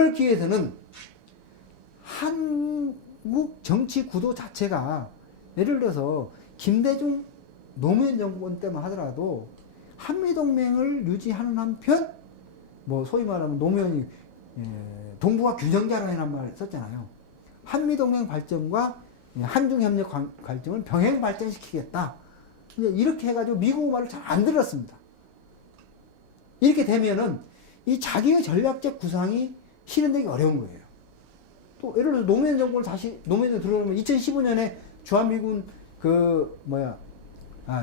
그러기 위해서는 한국 정치 구도 자체가 예를 들어서 김대중 노무현 정권 때만 하더라도 한미동맹을 유지하는 한편 뭐 소위 말하면 노무현이 동북아 균형자라는 말을 썼잖아요. 한미동맹 발전과 한중협력 발전을 병행 발전시키겠다. 이렇게 해가지고 미국 말을 잘 안 들었습니다. 이렇게 되면은 이 자기의 전략적 구상이 실현되기 어려운 거예요. 또 예를 들어서 노무현 정권을 다시 노무현이 들어오면 2015년에 주한미군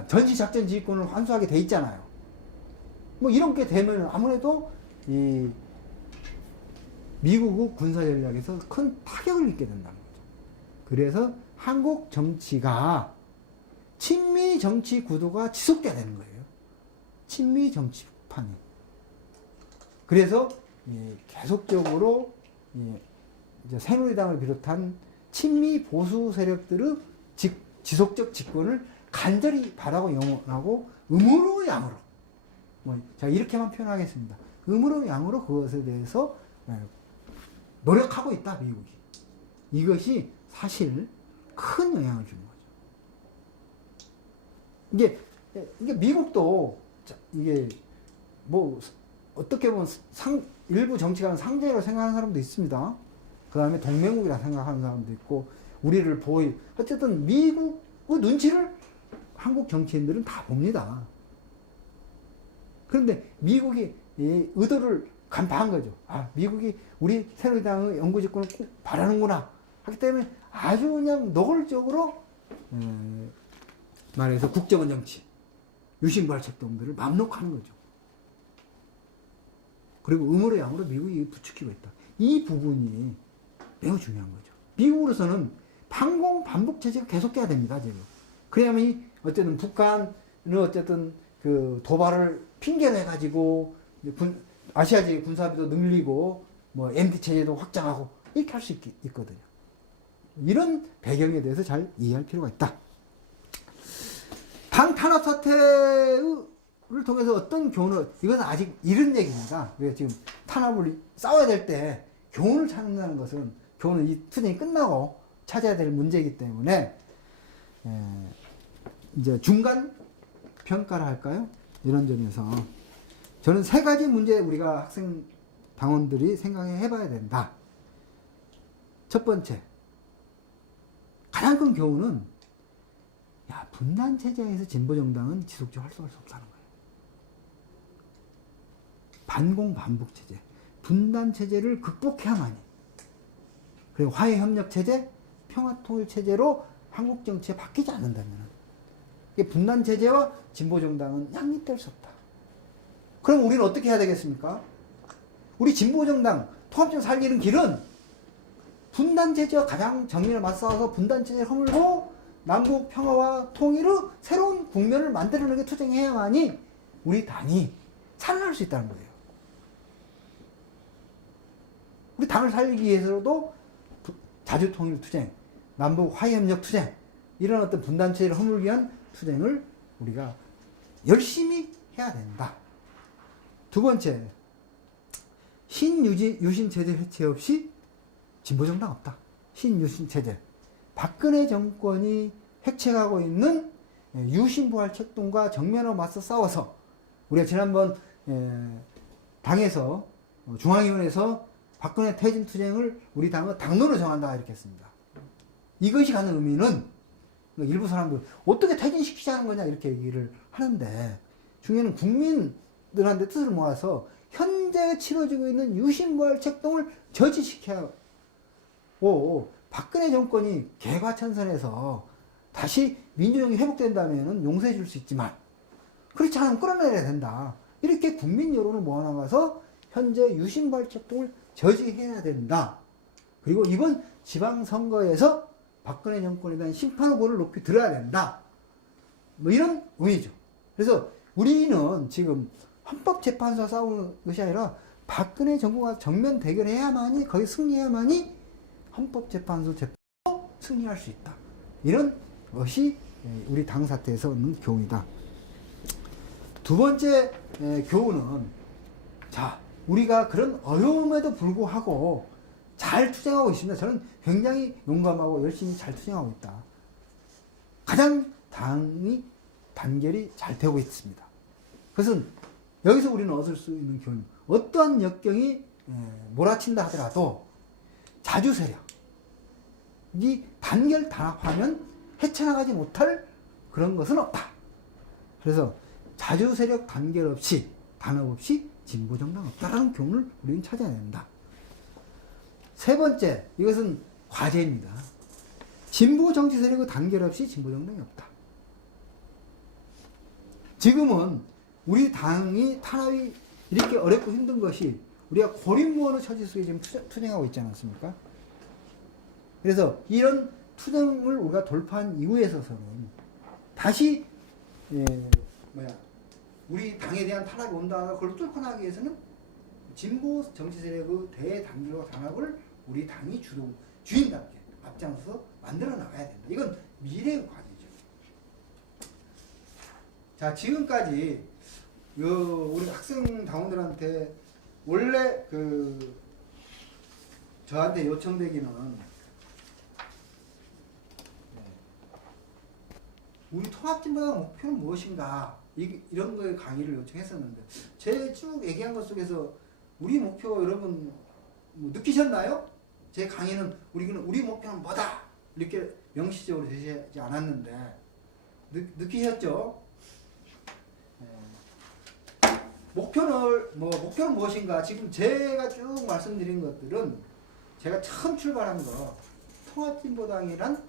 전시작전 지휘권을 환수하게 돼 있잖아요. 뭐 이런 게 되면 아무래도 이 미국의 군사 전략에서 큰 타격을 입게 된다는 거죠. 그래서 한국 정치가 친미 정치 구도가 지속돼야 되는 거예요. 친미 정치판이. 그래서 계속적으로 이제 새누리당을 비롯한 친미 보수 세력들의 지속적 집권을 간절히 바라고 영원하고 음으로 양으로 자 이렇게만 표현하겠습니다. 음으로 양으로 그것에 대해서 노력하고 있다 미국이. 이것이 사실 큰 영향을 주는 거죠. 이게 미국도 이게 뭐 어떻게 보면 일부 정치가는 상대로 생각하는 사람도 있습니다. 그 다음에 동맹국이라 생각하는 사람도 있고 우리를 어쨌든 미국의 눈치를 한국 정치인들은 다 봅니다. 그런데 미국이 이 의도를 간파한 거죠. 아, 미국이 우리 새누리당의 영구집권을 꼭 바라는구나 하기 때문에 아주 그냥 노골적으로 말해서 국정원 정치, 유신부활 책동들을 맘놓고하는 거죠. 그리고 음으로 양으로 미국이 부추기고 있다. 이 부분이 매우 중요한 거죠. 미국으로서는 반공 반복 체제가 계속돼야 됩니다. 지금. 그래야만 어쨌든 북한은 어쨌든 그 도발을 핑계로 해가지고 아시아지 군사비도 늘리고 뭐 MT 체제도 확장하고 이렇게 할 수 있거든요. 이런 배경에 대해서 잘 이해할 필요가 있다. 당 탄압 사태를 통해서 어떤 교훈을, 이것은 아직 이른 얘기입니다. 우리가 지금 탄압을 싸워야 될 때 교훈을 찾는다는 것은 교훈은 이 투쟁이 끝나고 찾아야 될 문제이기 때문에 이제 중간 평가를 할까요? 이런 점에서 저는 세 가지 문제 우리가 학생 당원들이 생각해 봐야 된다. 첫 번째, 가장 큰 교훈은 분단 체제에서 진보 정당은 지속적으로 활동할 수 없다는 거예요. 반공 반복 체제, 분단 체제를 극복해야만이, 그리고 화해 협력 체제, 평화 통일 체제로 한국 정치에 바뀌지 않는다면 분단 체제와 진보 정당은 양립될 수 없다. 그럼 우리는 어떻게 해야 되겠습니까? 우리 진보 정당 통합적 살리는 길은 분단 체제와 가장 정면을 맞서서 분단 체제를 허물고 남북 평화와 통일의 새로운 국면을 만들어내게 투쟁해야만이 우리 당이 살아날 수 있다는 거예요. 우리 당을 살리기 위해서도 자주통일 투쟁, 남북 화해협력 투쟁, 이런 어떤 분단 체제를 허물기 위한 투쟁을 우리가 열심히 해야 된다. 두 번째, 신유신 체제 해체 없이 진보정당 없다. 신유신 체제. 박근혜 정권이 획책하고 있는 유신부활 책동과 정면으로 맞서 싸워서 우리가 지난번 당에서 중앙위원회에서 박근혜 퇴진 투쟁을 우리 당은 당론으로 정한다 이렇게 했습니다. 이것이 갖는 의미는 일부 사람들 어떻게 퇴진시키자는 거냐 이렇게 얘기를 하는데 중요한 국민들한테 뜻을 모아서 현재 치러지고 있는 유신부활 책동을 저지시켜야 하고 박근혜 정권이 개과천선해서 다시 민주정이 회복된다면 용서해 줄 수 있지만 그렇지 않으면 끌어내야 된다. 이렇게 국민 여론을 모아나가서 현재 유신부활 책동을 저지해야 된다. 그리고 이번 지방선거에서 박근혜 정권에 대한 심판의고를 높이 들어야 된다. 뭐 이런 의미죠. 그래서 우리는 지금 헌법재판소와 싸우는 것이 아니라 박근혜 정권과 정면 대결해야만이, 거기 승리해야만이 헌법재판소 재판으로 승리할 수 있다. 이런 것이 우리 당 사태에서 얻는 교훈이다. 두 번째 교훈은, 자, 우리가 그런 어려움에도 불구하고 잘 투쟁하고 있습니다. 저는 굉장히 용감하고 열심히 잘 투쟁하고 있다. 가장 당이 단결이 잘 되고 있습니다. 그것은 여기서 우리는 얻을 수 있는 교훈, 어떠한 역경이 몰아친다 하더라도 자주 세력, 이 단결 단합하면 헤쳐나가지 못할 그런 것은 없다. 그래서 자주 세력 단결 없이, 단합 없이 진보 정당 없다라는 교훈을 우리는 찾아야 된다. 세 번째, 이것은 과제입니다. 진보 정치 세력의 단결 없이 진보 정당이 없다. 지금은 우리 당이 탄압이 이렇게 어렵고 힘든 것이 우리가 고립무원의 처지 속에 지금 투쟁하고 있지 않습니까? 그래서 이런 투쟁을 우리가 돌파한 이후에 있어서는 다시 우리 당에 대한 탄압이 온다. 그걸 뚫고 나가기 위해서는 진보 정치 세력의 대단결과 단합을 우리 당이 주인답게 앞장서서 만들어 나가야 된다. 이건 미래의 과제죠. 자, 지금까지 우리 학생 당원들한테 원래 저한테 요청되기는 우리 통합진보당 목표는 무엇인가 이런 거에 강의를 요청했었는데 제 쭉 얘기한 것 속에서 우리 목표 여러분 뭐 느끼셨나요? 제 강의는 우리 목표는 뭐다 이렇게 명시적으로 제시하지 않았는데 느끼셨죠? 목표는 무엇인가? 지금 제가 쭉 말씀드린 것들은 제가 처음 출발한 거 통합진보당이란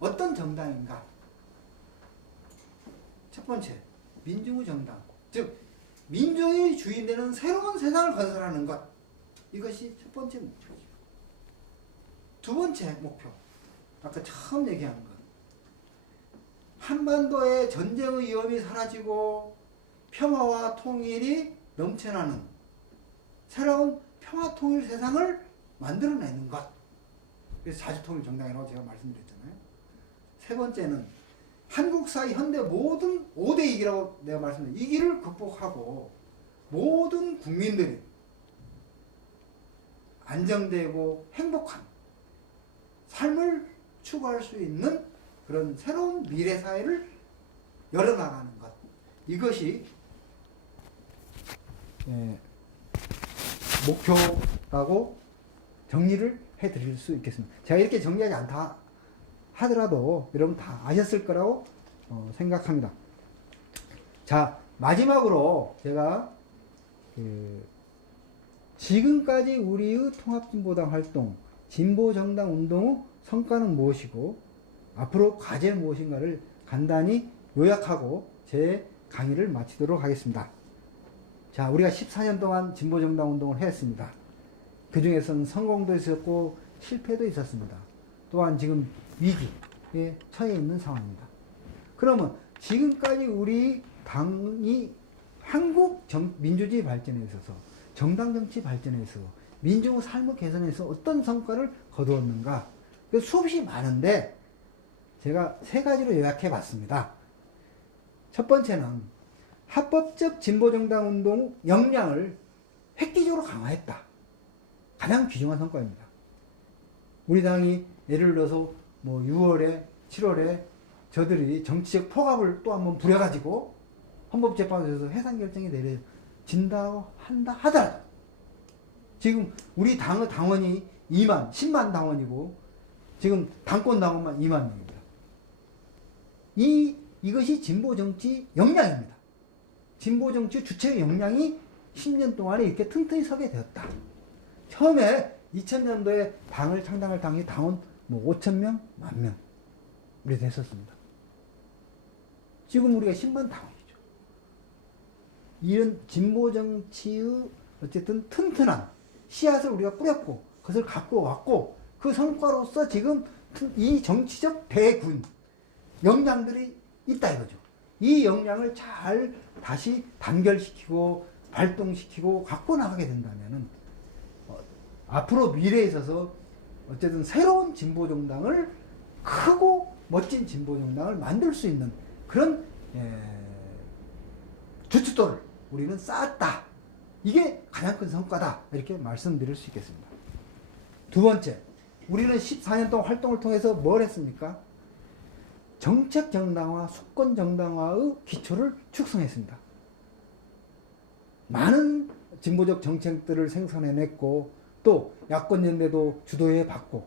어떤 정당인가? 첫 번째, 민중의 정당. 즉, 민중이 주인되는 새로운 세상을 건설하는 것. 이것이 첫 번째 목표죠. 두 번째 목표. 아까 처음 얘기한 것. 한반도의 전쟁의 위험이 사라지고 평화와 통일이 넘쳐나는 새로운 평화 통일 세상을 만들어내는 것. 그래서 자주통일 정당이라고 제가 말씀드렸잖아요. 세 번째는 한국 사회 현대 모든 5대 위기라고 내가 말씀드린 이 위기를 극복하고 모든 국민들이 안정되고 행복한 삶을 추구할 수 있는 그런 새로운 미래 사회를 열어나가는 것. 이것이 목표라고 정리를 해드릴 수 있겠습니다. 제가 이렇게 정리하지 않다 하더라도 여러분 다 아셨을 거라고 생각합니다. 자, 마지막으로 제가 지금까지 우리의 통합진보당 활동, 진보정당 운동의 성과는 무엇이고 앞으로 과제는 무엇인가를 간단히 요약하고 제 강의를 마치도록 하겠습니다. 자, 우리가 14년 동안 진보정당 운동을 했습니다. 그 중에서는 성공도 있었고 실패도 있었습니다. 또한 지금 위기에 처해 있는 상황입니다. 그러면 지금까지 우리 당이 한국 민주주의 발전에 있어서 정당 정치 발전에 있어서 민중의 삶의 개선에 있어서 어떤 성과를 거두었는가? 수없이 많은데 제가 세 가지로 요약해 봤습니다. 첫 번째는 합법적 진보정당 운동 역량을 획기적으로 강화했다. 가장 귀중한 성과입니다. 우리 당이 예를 들어서 6월에 7월에 저들이 정치적 폭압을 또 한번 부려가지고 헌법재판소에서 해산 결정이 내려진다고 한다 하더라도 지금 우리 당의 당원이 10만 당원이고 지금 당권 당원만 2만 명입니다. 이것이 진보정치 역량입니다. 진보정치 주체의 역량이 10년 동안에 이렇게 튼튼히 서게 되었다. 처음에 2000년도에 당을 창당할 당이 당원 5,000명, 10,000명 이렇게 됐었습니다. 지금 우리가 10만 당원이죠. 이런 진보정치의 어쨌든 튼튼한 씨앗을 우리가 뿌렸고 그것을 갖고 왔고 그 성과로서 지금 이 정치적 대군 역량들이 있다 이거죠. 이 역량을 잘 다시 단결시키고 발동시키고 갖고 나가게 된다면은 앞으로 미래에 있어서 어쨌든 새로운 진보정당을 크고 멋진 진보정당을 만들 수 있는 그런 주춧돌을 우리는 쌓았다. 이게 가장 큰 성과다. 이렇게 말씀드릴 수 있겠습니다. 두 번째, 우리는 14년 동안 활동을 통해서 뭘 했습니까? 정책 정당화, 수권 정당화의 기초를 축성했습니다. 많은 진보적 정책들을 생산해냈고 또 야권연대도 주도해 봤고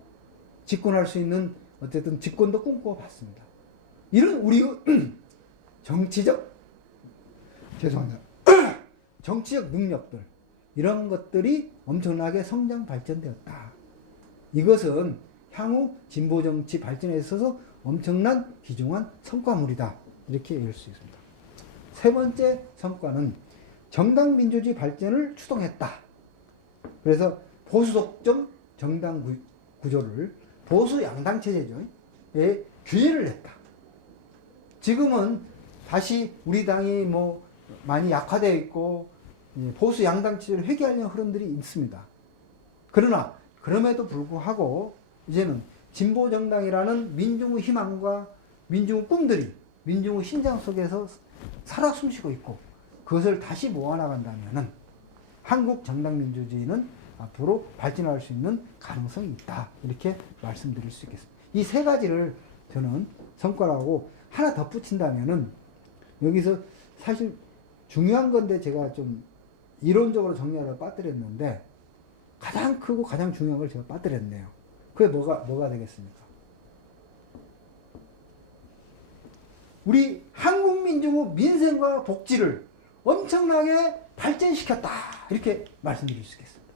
집권할 수 있는 어쨌든 집권도 꿈꿔 봤습니다. 이런 우리의 정치적 정치적 능력들 이런 것들이 엄청나게 성장 발전되었다. 이것은 향후 진보 정치 발전에 있어서 엄청난 귀중한 성과물이다. 이렇게 얘기할 수 있습니다. 세 번째 성과는 정당 민주주의 발전을 추동했다. 그래서 보수 독점 정당 구조를 보수 양당 체제죠. 에 균열을 했다. 지금은 다시 우리 당이 뭐 많이 약화되어 있고 보수 양당 체제를 회귀하려는 흐름들이 있습니다. 그러나 그럼에도 불구하고 이제는 진보 정당이라는 민중의 희망과 민중의 꿈들이 민중의 심장 속에서 살아 숨쉬고 있고 그것을 다시 모아나간다면은 한국 정당 민주주의는 앞으로 발전할 수 있는 가능성이 있다. 이렇게 말씀드릴 수 있겠습니다. 이 세 가지를 저는 성과라고 하나 덧붙인다면은 여기서 사실 중요한 건데 제가 좀 이론적으로 정리하다 빠뜨렸는데 가장 크고 가장 중요한 걸 제가 빠뜨렸네요. 그게 뭐가 되겠습니까? 우리 한국 민중의 민생과 복지를 엄청나게 발전시켰다. 이렇게 말씀드릴 수 있겠습니다.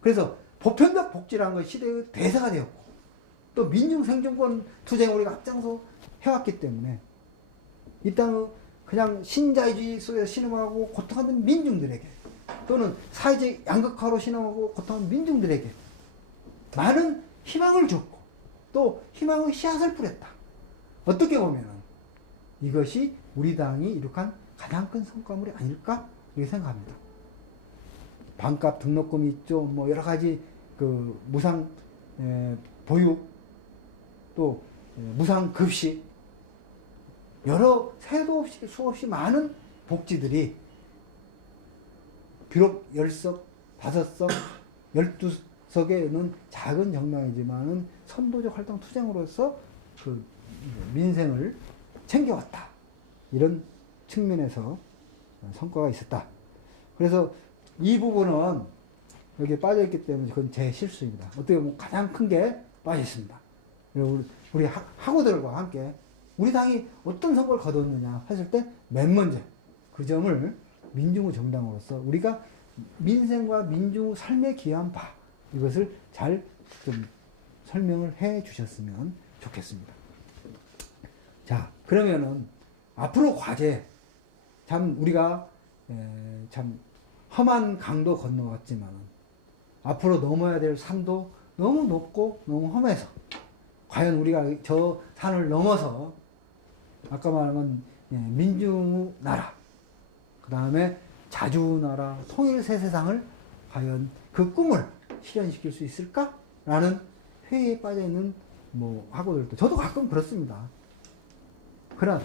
그래서 보편적 복지라는 것이 시대의 대세가 되었고 또 민중 생존권 투쟁을 우리가 앞장서 해왔기 때문에 이 땅의 그냥 신자유주의 속에서 신음하고 고통하는 민중들에게 또는 사회적 양극화로 신음하고 고통하는 민중들에게 많은 희망을 줬고 또 희망의 씨앗을 뿌렸다. 어떻게 보면은 이것이 우리 당이 이룩한 가장 큰 성과물이 아닐까 이렇게 생각합니다. 반값 등록금이 있죠. 뭐 여러 가지 그 무상 보육 또 무상 급식 여러 새도 없이 수없이 많은 복지들이 비록 10석, 5석, 12석에는 작은 정당이지만은 선도적 활동 투쟁으로서 그 민생을 챙겨왔다. 이런 측면에서 성과가 있었다. 그래서 이 부분은 여기에 빠져있기 때문에 그건 제 실수입니다. 어떻게 보면 가장 큰 게 빠져있습니다. 우리 학우들과 함께 우리 당이 어떤 성과를 거두었느냐 했을 때 맨 먼저 그 점을 민중의 정당으로서 우리가 민생과 민중의 삶에 기여한 바 이것을 잘 좀 설명을 해 주셨으면 좋겠습니다. 자, 그러면은 앞으로 과제 참 우리가 참 험한 강도 건너왔지만 앞으로 넘어야 될 산도 너무 높고 너무 험해서 과연 우리가 저 산을 넘어서 아까 말한 민중의 나라 그 다음에 자주의 나라 통일 새 세상을 과연 그 꿈을 실현시킬 수 있을까라는 회의에 빠져있는 뭐 학우들도 저도 가끔 그렇습니다. 그러나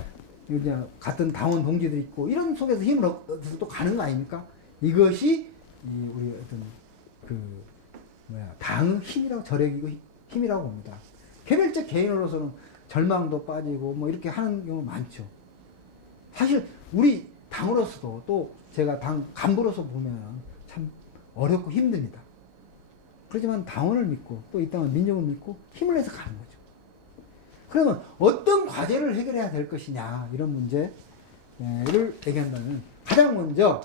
이제 같은 당원 동지들이 있고 이런 속에서 힘을 얻어서 또 가는 거 아닙니까? 이것이 우리 어떤 당의 힘이라고 저력이고 힘이라고 봅니다. 개별적 개인으로서는 절망도 빠지고 뭐 이렇게 하는 경우 많죠. 사실 우리 당으로서도 또 제가 당 간부로서 보면 참 어렵고 힘듭니다. 그렇지만 당원을 믿고 또 이 땅을 민족을 믿고 힘을 내서 가는 거죠. 그러면 어떤 과제를 해결해야 될 것이냐 이런 문제를 얘기한다면 가장 먼저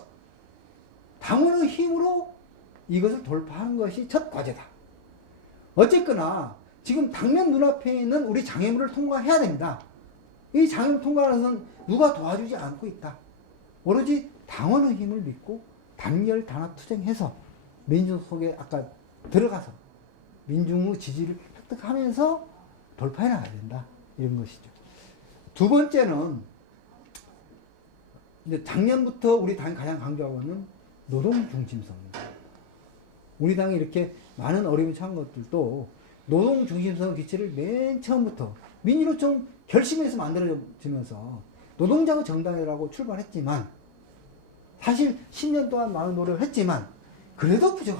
당원의 힘으로 이것을 돌파하는 것이 첫 과제다. 어쨌거나 지금 당면 눈앞에 있는 우리 장애물을 통과해야 됩니다. 이 장애물 통과하는 것은 누가 도와주지 않고 있다. 오로지 당원의 힘을 믿고 단결 단합 투쟁해서 민중 속에 아까 들어가서 민중의 지지를 획득하면서 돌파해 나가야 된다. 이런 것이죠. 두 번째는 이제 작년부터 우리 당이 가장 강조하고 있는 노동 중심성입니다. 우리 당이 이렇게 많은 어려움이 처한 것들도 노동 중심성 기치를 맨 처음부터 민주노총 결심해서 만들어지면서 노동자의 정당이라고 출발했지만 사실 10년 동안 많은 노력을 했지만 그래도 부족합니다.